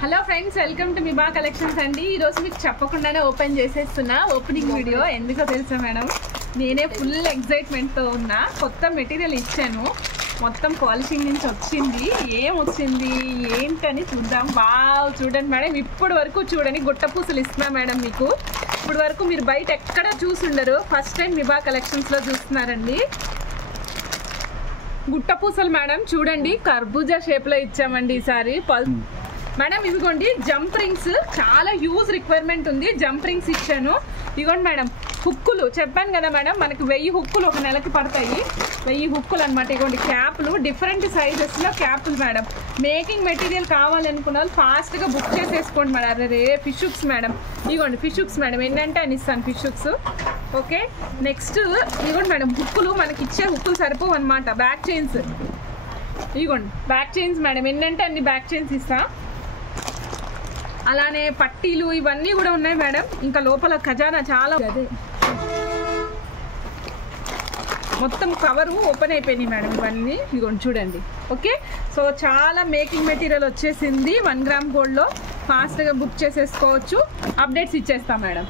Hello friends, welcome to Miba collections అండి. ఈరోజు మీకు చెప్పకుండానే ఓపెన్ చేసేస్తున్నా ఓపెనింగ్ వీడియో. ఎందుకో తెలుసా మేడం, నేనే ఫుల్ ఎక్సైట్మెంట్తో ఉన్నా. కొత్త మెటీరియల్ ఇచ్చాను, మొత్తం పాలిషింగ్ నుంచి వచ్చింది. ఏం వచ్చింది ఏంటని చూద్దాం. వావ్, చూడండి మేడం, ఇప్పటి వరకు చూడండి గుట్ట పూసలు ఇస్తున్నా మేడం. మీకు ఇప్పుడు వరకు మీరు బయట ఎక్కడ చూసుండరు, ఫస్ట్ టైం మిబా కలెక్షన్స్లో చూస్తున్నారండి. గుట్ట పూసలు మేడం, చూడండి కర్బూజా షేప్లో ఇచ్చామండి ఈసారి. మేడం ఇదిగోండి జంప్ రింగ్స్, చాలా హ్యూజ్ రిక్వైర్మెంట్ ఉంది. జంప్ రింగ్స్ ఇచ్చాను. ఇదిగోండి మేడం, హుక్కులు చెప్పాను కదా మేడం, మనకి 1000 హుక్కులు ఒక నెలకి పడతాయి. 1000 హుక్కులు అనమాట. ఇదిగోండి క్యాప్లు, డిఫరెంట్ సైజెస్లో క్యాప్లు మేడం. మేకింగ్ మెటీరియల్ కావాలనుకున్న వాళ్ళు ఫాస్ట్గా బుక్ చేసేసుకోండి మేడం. అదే ఫిష్ హుక్స్ మేడం, ఇదిగోండి ఫిష్ హుక్స్ మేడం, ఎన్నంటే అని ఇస్తాను ఫిష్ హుక్స్. ఓకే, నెక్స్ట్ ఇదిగోండి మేడం, హుక్కులు మనకి ఇచ్చే హుక్కులు సరిపోవు అనమాట. బ్యాక్ చైన్స్, ఇదిగోండి బ్యాక్ చైన్స్ మేడం, ఎన్నంటే అన్ని బ్యాక్ చైన్స్ ఇస్తా. అలానే పట్టీలు ఇవన్నీ కూడా ఉన్నాయి మేడం. ఇంకా లోపల ఖజానా చాలా, అదే మొత్తం కవరు ఓపెన్ అయిపోయినాయి మేడం ఇవన్నీ. ఇదిగోండి చూడండి. ఓకే, సో చాలా మేకింగ్ మెటీరియల్ వచ్చేసింది. 1 గ్రామ్ గోల్డ్లో ఫాస్ట్గా బుక్ చేసేసుకోవచ్చు. అప్డేట్స్ ఇచ్చేస్తాం మేడం.